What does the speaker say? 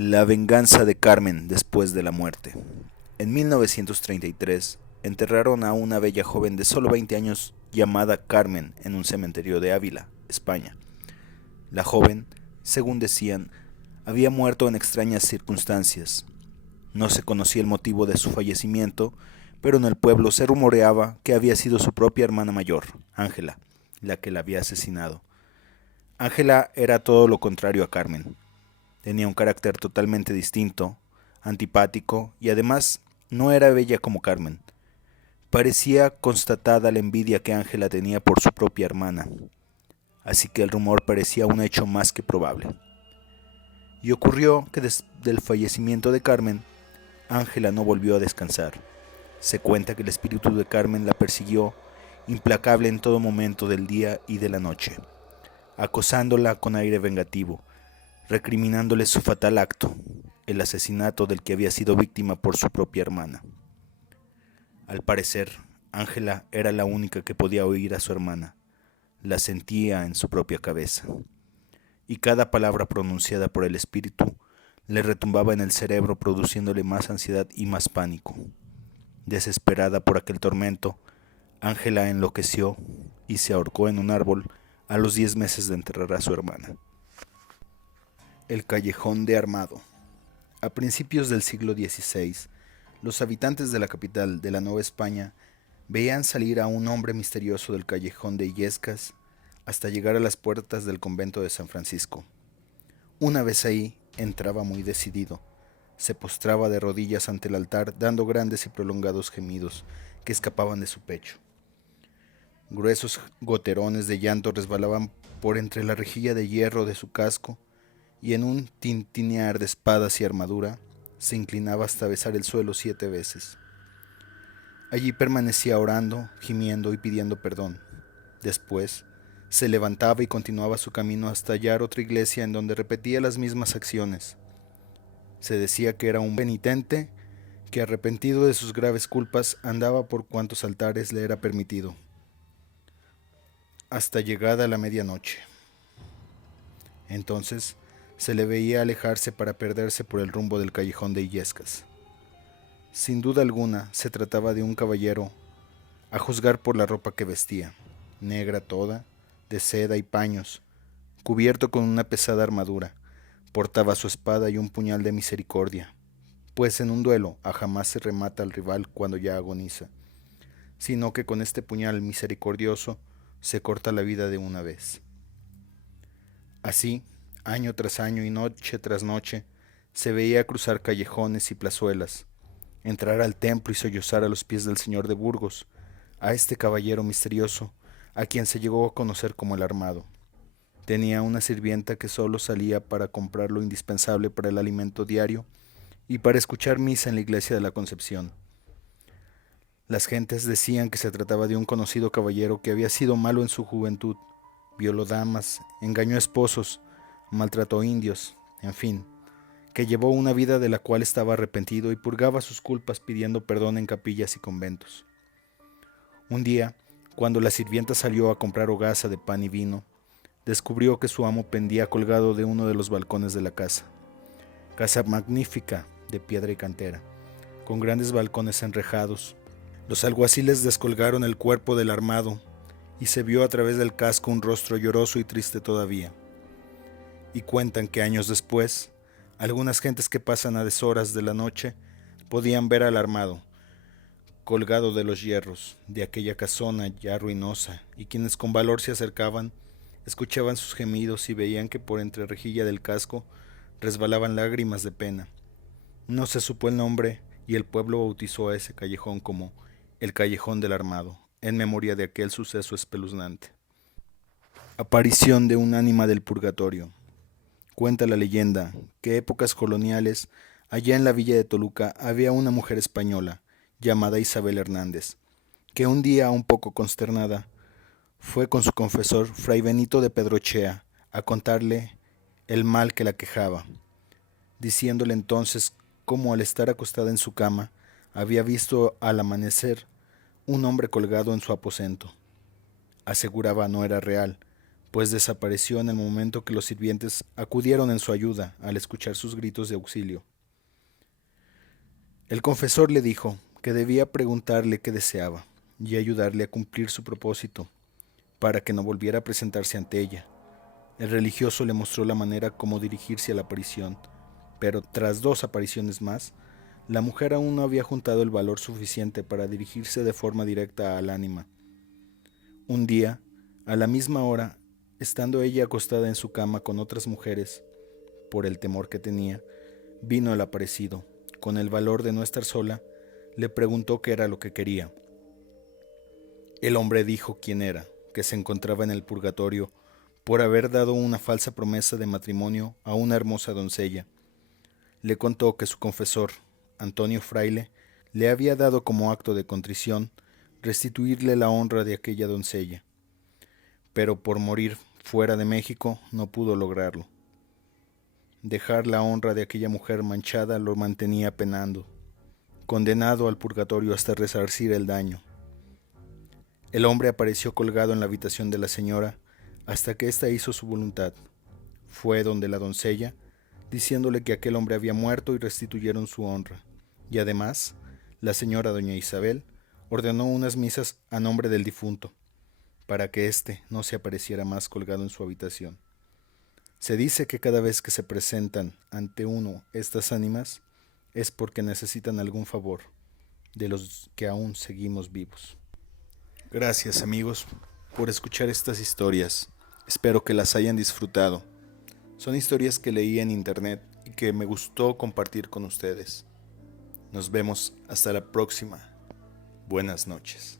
La venganza de Carmen después de la muerte. En 1933 enterraron a una bella joven de solo 20 años llamada Carmen en un cementerio de Ávila, España. La joven, según decían, había muerto en extrañas circunstancias. No se conocía el motivo de su fallecimiento, pero en el pueblo se rumoreaba que había sido su propia hermana mayor, Ángela, la que la había asesinado. Ángela era todo lo contrario a Carmen. Tenía un carácter totalmente distinto, antipático y además no era bella como Carmen. Parecía constatada la envidia que Ángela tenía por su propia hermana, así que el rumor parecía un hecho más que probable. Y ocurrió que desde el fallecimiento de Carmen, Ángela no volvió a descansar. Se cuenta que el espíritu de Carmen la persiguió, implacable en todo momento del día y de la noche, acosándola con aire vengativo, recriminándole su fatal acto, el asesinato del que había sido víctima por su propia hermana. Al parecer, Ángela era la única que podía oír a su hermana, la sentía en su propia cabeza, y cada palabra pronunciada por el espíritu le retumbaba en el cerebro produciéndole más ansiedad y más pánico. Desesperada por aquel tormento, Ángela enloqueció y se ahorcó en un árbol a los 10 meses de enterrar a su hermana. El Callejón de Armado. A principios del siglo XVI, los habitantes de la capital de la Nueva España veían salir a un hombre misterioso del Callejón de Illescas hasta llegar a las puertas del convento de San Francisco. Una vez ahí, entraba muy decidido. Se postraba de rodillas ante el altar, dando grandes y prolongados gemidos que escapaban de su pecho. Gruesos goterones de llanto resbalaban por entre la rejilla de hierro de su casco, y en un tintinear de espadas y armadura, se inclinaba hasta besar el suelo 7 veces. Allí permanecía orando, gimiendo y pidiendo perdón. Después, se levantaba y continuaba su camino hasta hallar otra iglesia en donde repetía las mismas acciones. Se decía que era un penitente que, arrepentido de sus graves culpas, andaba por cuantos altares le era permitido, hasta llegada la medianoche. Entonces, se le veía alejarse para perderse por el rumbo del Callejón de Illescas. Sin duda alguna, se trataba de un caballero, a juzgar por la ropa que vestía, negra toda, de seda y paños, cubierto con una pesada armadura. Portaba su espada y un puñal de misericordia, pues en un duelo a jamás se remata al rival cuando ya agoniza, sino que con este puñal misericordioso se corta la vida de una vez. Así, año tras año y noche tras noche, se veía cruzar callejones y plazuelas, entrar al templo y sollozar a los pies del señor de Burgos, a este caballero misterioso, a quien se llegó a conocer como el Armado. Tenía una sirvienta que solo salía para comprar lo indispensable para el alimento diario y para escuchar misa en la iglesia de la Concepción. Las gentes decían que se trataba de un conocido caballero que había sido malo en su juventud, violó damas, engañó esposos, maltrató indios, en fin, que llevó una vida de la cual estaba arrepentido y purgaba sus culpas pidiendo perdón en capillas y conventos. Un día, cuando la sirvienta salió a comprar hogaza de pan y vino, descubrió que su amo pendía colgado de uno de los balcones de la casa. Casa magnífica, de piedra y cantera, con grandes balcones enrejados. Los alguaciles descolgaron el cuerpo del Armado y se vio a través del casco un rostro lloroso y triste todavía. Y cuentan que años después, algunas gentes que pasan a deshoras de la noche podían ver al Armado, colgado de los hierros de aquella casona ya ruinosa, y quienes con valor se acercaban, escuchaban sus gemidos y veían que por entre rejilla del casco resbalaban lágrimas de pena. No se supo el nombre y el pueblo bautizó a ese callejón como el Callejón del Armado, en memoria de aquel suceso espeluznante. Aparición de un ánima del purgatorio. Cuenta la leyenda que épocas coloniales, allá en la villa de Toluca, había una mujer española, llamada Isabel Hernández, que un día, un poco consternada, fue con su confesor, fray Benito de Pedrochea, a contarle el mal que la quejaba, diciéndole entonces cómo al estar acostada en su cama, había visto al amanecer un hombre colgado en su aposento. Aseguraba no era real, pues desapareció en el momento que los sirvientes acudieron en su ayuda al escuchar sus gritos de auxilio. El confesor le dijo que debía preguntarle qué deseaba y ayudarle a cumplir su propósito para que no volviera a presentarse ante ella. El religioso le mostró la manera como dirigirse a la aparición, pero tras 2 apariciones más, la mujer aún no había juntado el valor suficiente para dirigirse de forma directa al ánima. Un día, a la misma hora, estando ella acostada en su cama con otras mujeres, por el temor que tenía, vino el aparecido. Con el valor de no estar sola, le preguntó qué era lo que quería. El hombre dijo quién era, que se encontraba en el purgatorio por haber dado una falsa promesa de matrimonio a una hermosa doncella. Le contó que su confesor, Antonio Fraile, le había dado como acto de contrición restituirle la honra de aquella doncella, pero por morir fuera de México no pudo lograrlo. Dejar la honra de aquella mujer manchada lo mantenía penando, condenado al purgatorio hasta resarcir el daño. El hombre apareció colgado en la habitación de la señora hasta que ésta hizo su voluntad. Fue donde la doncella, diciéndole que aquel hombre había muerto y restituyeron su honra. Y además, la señora doña Isabel ordenó unas misas a nombre del difunto, para que éste no se apareciera más colgado en su habitación. Se dice que cada vez que se presentan ante uno estas ánimas es porque necesitan algún favor de los que aún seguimos vivos. Gracias amigos por escuchar estas historias. Espero que las hayan disfrutado. Son historias que leí en internet y que me gustó compartir con ustedes. Nos vemos hasta la próxima. Buenas noches.